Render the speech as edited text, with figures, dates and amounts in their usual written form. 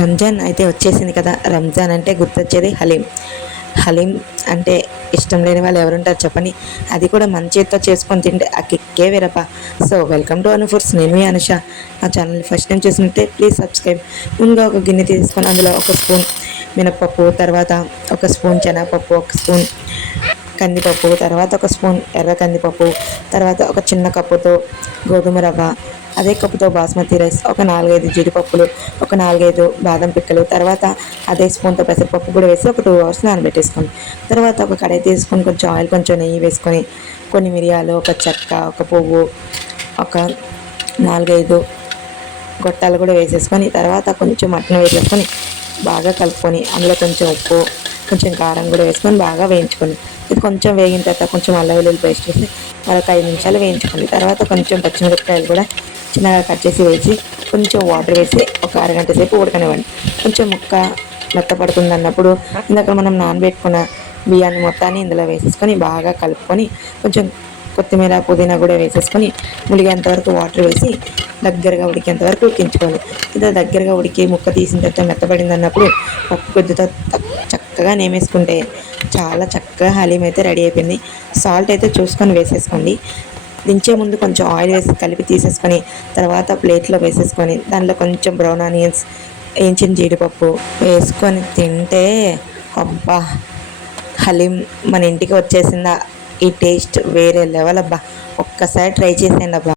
రంజాన్ అయితే వచ్చేసింది కదా. రంజాన్ అంటే గుర్తొచ్చేది హలీం. హలీం అంటే ఇష్టం లేని వాళ్ళు ఎవరుంటారు చెప్పండి. అది కూడా మన చేతితో చేసుకొని తింటే ఆ కిక్కే వేరప్ప. So welcome to Anu foods. నేను మీ అనుష. నా ఛానల్ ఫస్ట్ టైం చూసినట్టే ప్లీజ్ సబ్స్క్రైబ్. ముందుగా ఒక గిన్నె తీసుకొని అందులో ఒక స్పూన్ మినప్పప్పు, తర్వాత ఒక స్పూన్ శనగపప్పు, ఒక స్పూన్ కందిపప్పు, తర్వాత ఒక స్పూన్ ఎర్ర కందిపప్పు, తర్వాత ఒక చిన్న కప్పుతో గోధుమ రవ్వ, అదే కప్పుతో బాస్మతి రైస్, ఒక 4-5 జీడిపప్పులు, ఒక 4-5 బాదం పిక్కలు, తర్వాత అదే స్పూన్తో పెసరపప్పు కూడా వేసి ఒక 2 అవర్స్ నానబెట్టేసుకోండి. తర్వాత ఒక కడాయి తీసుకొని కొంచెం ఆయిల్, కొంచెం నెయ్యి వేసుకొని కొన్ని మిరియాలు, ఒక చెక్క, ఒక పువ్వు, ఒక 4-5 గొట్టాలు కూడా వేసేసుకొని తర్వాత కొంచెం మటన్ వేసేసుకొని బాగా కలుపుకొని అందులో కొంచెం ఉప్పు, కొంచెం కారం కూడా వేసుకొని బాగా వేయించుకోండి. ఇది కొంచెం వేగిన తర్వాత కొంచెం అల్లం వెల్లుల్లి పేస్ట్ వేసి మరొక 5 నిమిషాలు వేయించుకోండి. తర్వాత కొంచెం పచ్చిమిరపకాయలు కూడా చిన్నగా కట్ చేసి వేసి కొంచెం వాటర్ వేసి ఒక అరగంట సేపు ఉడకనివ్వండి. కొంచెం ముక్క మెత్తపడుతుంది అన్నప్పుడు ఇందాక మనం నానబెట్టుకున్న బియ్యాన్ని మొత్తాన్ని ఇందులో వేసేసుకొని బాగా కలుపుకొని కొంచెం కొత్తిమీర, పుదీనా కూడా వేసేసుకొని ములిగేంత వరకు వాటర్ వేసి దగ్గరగా ఉడికేంత వరకు ఉడికించుకోవాలి. ఇది దగ్గరగా ఉడికి ముక్క తీసిన తర్వాత మెత్తపడింది అన్నప్పుడు పప్పు కొద్దితో చక్కగా నేమేసుకుంటే చాలా చక్కగా హలీం అయితే రెడీ అయిపోయింది. సాల్ట్ అయితే చూసుకొని వేసేసుకోండి. దించే ముందు కొంచెం ఆయిల్ వేసి కలిపి తీసేసుకొని తర్వాత ప్లేట్లో వేసేసుకొని దానిలో కొంచెం బ్రౌన్ ఆనియన్స్, వేయించిన జీడిపప్పు వేసుకొని తింటే అబ్బా, హలీం మన ఇంటికి వచ్చేసిందా. ఈ టేస్ట్ వేరే లెవెల్ అబ్బా. ఒక్కసారి ట్రై చేసేయండి అబ్బా.